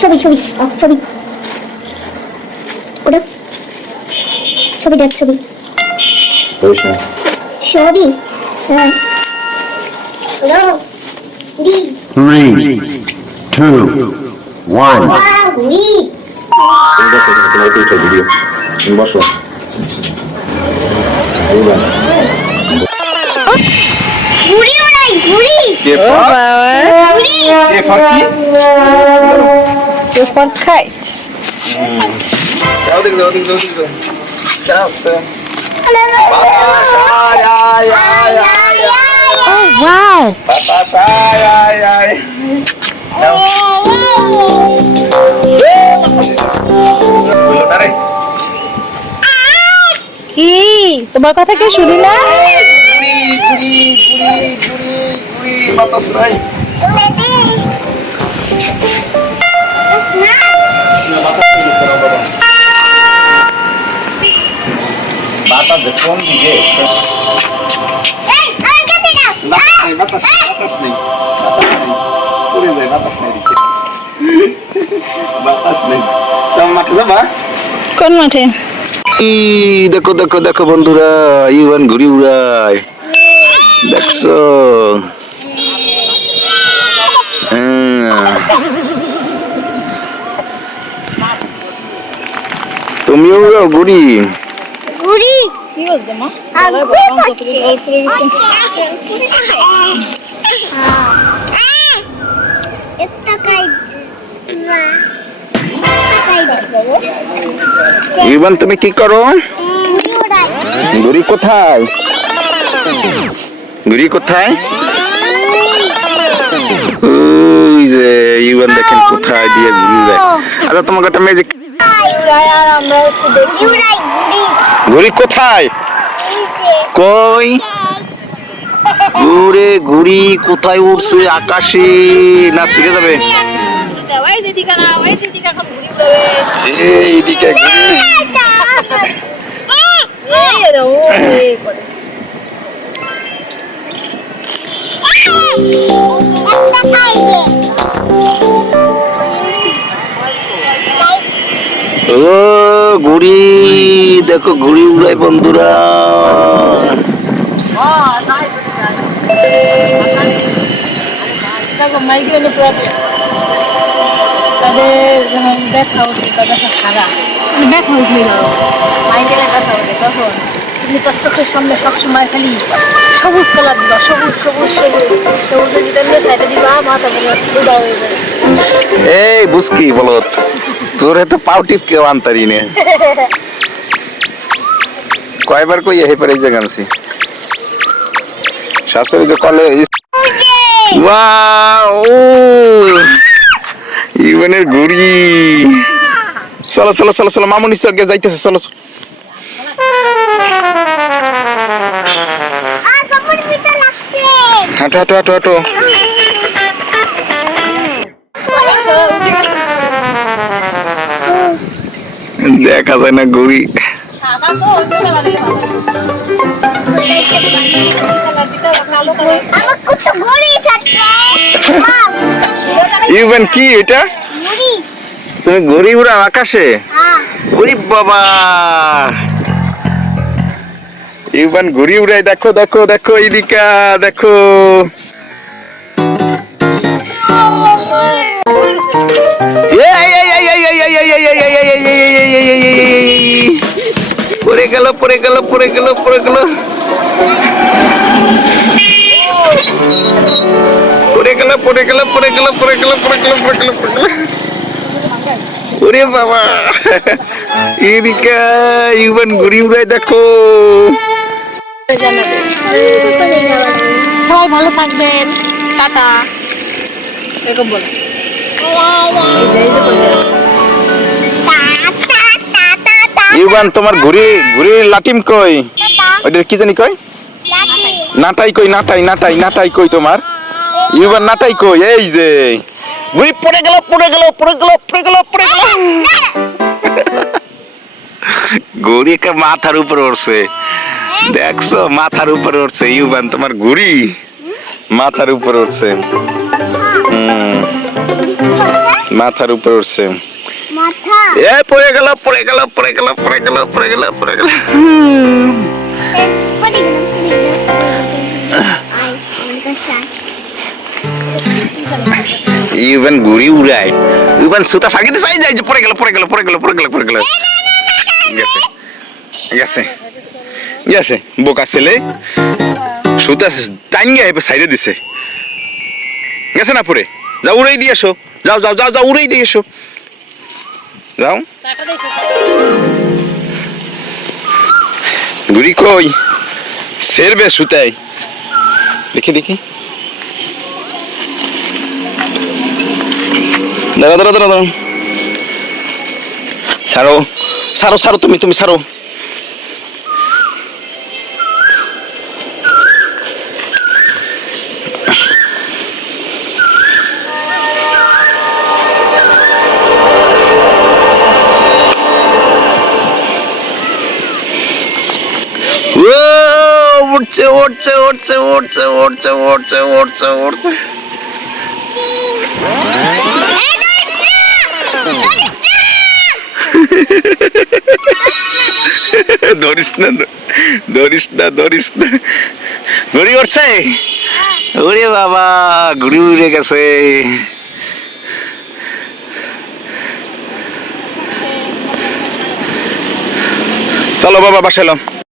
ছবি ছবি ছবি ওটা ছবি দেখ ছবি ছবি হ্যাঁ 3, 2, 1 বসো ঘুড়ি উড়াই ঘুড়ি ও বাবা ঘুড়ি এফর কি এফর কাইট যাও দেখ যাও বাতাস আয় ও ওয়াও বাতাস আয় যাও বলো না রে কি তোমার কথা কেউ শুনি না গুড়ি বাতাস নাই বাতাস কোন দিকে বাতাস নেই পড়ে যায় বাতাস নাই দিকে বাতাস নেই তুমি মাঠে যাবা কোন মাঠে দেখো দেখো দেখো বন্ধুরা ইউয়ান ঘুরি উড়ায় দেখছো তুমিও উড়াও ঘুরি ঘুড়ি কি বলতে মা ইউয়ান তুমি কি করো ঘুরি কোথায় ঘুরি কোথায় ওই যে ইউয়ান দেখেন কোথায় দিয়ে ঘুরি যায় আচ্ছা তোমাকে একটা ম্যাজিক ঘুরি কোথায় কই ঘুরে ঘুরি কোথায় উঠছে আকাশে না ছিঁড়ে যাবে এইদিকে ঘুরি ও ঘুড়ি দেখো ঘুড়ি উড়াই বন্ধুরা মাইগ্রেনের প্রবলেম তাদের যখন ব্যথা ওঠে বা ব্যথা সারা ব্যথা উঠলে মাইগ্রেনের ব্যথা ওঠে তখন তুমি তার চোখের সামনে সবসময় খালি সবুজ কালার দিবা সবুজ সবুজ সবুজ সবুজে যেটা নিয়ে সাইডে দিবা মাথা উদা হয়ে যাবে এই বুঝকি বলো তোর এত পাউটিপ কেউ আনতারি নে কয়বার কই এই পারে জায়গা আনছি শাশুড়ি যে কলে ওয়াও ইউনের ঘুড়ি চলো চলো চলো চলো মামুনি সঙ্গে যাইতেছে চলো হাঁটো হাঁটো হাঁটো হাঁটো দেখা যায় না ঘুড়ি। সাদা তো ওইটা লাগে ভালো করে আমার কত ঘুড়ি থাকছে মা ইউবেন কি এটা? ঘুড়ি তুমি ঘুড়ি উড়াও আকাশে? হ্যাঁ ওরে বাবা, ইউবেন ঘুড়ি উড়াই। দেখো দেখো দেখো এদিকা দেখো। পড়ে গেল পড়ে গেল পড়ে গেল পড়ে গেল পড়ে গেল পড়ে গেল পড়ে গেল পড়ে গেল পড়ে গেল পড়ে গেল পড়ে গেল। ওরে বাবা, এদিকে ইউবেন ঘুড়ি উড়াই দেখো। জানাবে। সবাই ভালো থাকবেন, টাটা, এরকম বলো। এই যে কইতে ইউবেন তোমার ঘুড়ি ঘুড়ির লাটিম কই? ওইটা কি জানি কই? নাটাই কই? নাটাই নাটাই নাটাই কই তোমার? ইউবেন নাটাই কই? এই যে ঘুড়ি পড়ে গেল পড়ে গেল পড়ে গেল পড়ে গেল পড়ে গেল। ঘুড়ি কে মাথার উপরে উঠছে, দেখছো? মাথার উপরে উঠছে। ইউবেন তোমার ঘুড়ি মাথার উপরে উঠছে। মাথার উপরে উঠছে। মাথা এ পড়ে গেল পড়ে গেল পড়ে গেল পড়ে গেল পড়ে গেল পড়ে গেল। পড়ে গেল আই আমার কাছে ইউবেন ঘুড়ি উড়ায়। ইউবেন সুতা সাগিতে চাই যায় যে পড়ে গেল পড়ে গেল পড়ে গেল পড়ে গেল পড়ে গেল। গেছে গেছে গেছে বোকা ছেলে, সুতা টাইনিয়ে সাইডে দিছে। গেছে না পড়ে? যাও উড়াই দিয়ে এসো, যাও যাও যাও যাও উড়াই দিয়ে এসো, যাও। ঘুড়ি কই? সেরবে সুতাই। দেখি দেখি, দাঁড়া দাঁড়া দাঁড়া দাঁড়া, ছাড়ো ছাড়ো ছাড়ো, তুমি তুমি ছাড়ো। উঠছে উঠছে উঠছে উঠছে উঠছে উঠছে উঠছে উঠছে। ধরিস না ধরিস না ধরিস না। ঘুড়ি উঠছে, ওরে বাবা ঘুড়ি উড়ে গেছে। চলো বাবা বাসায় এলাম।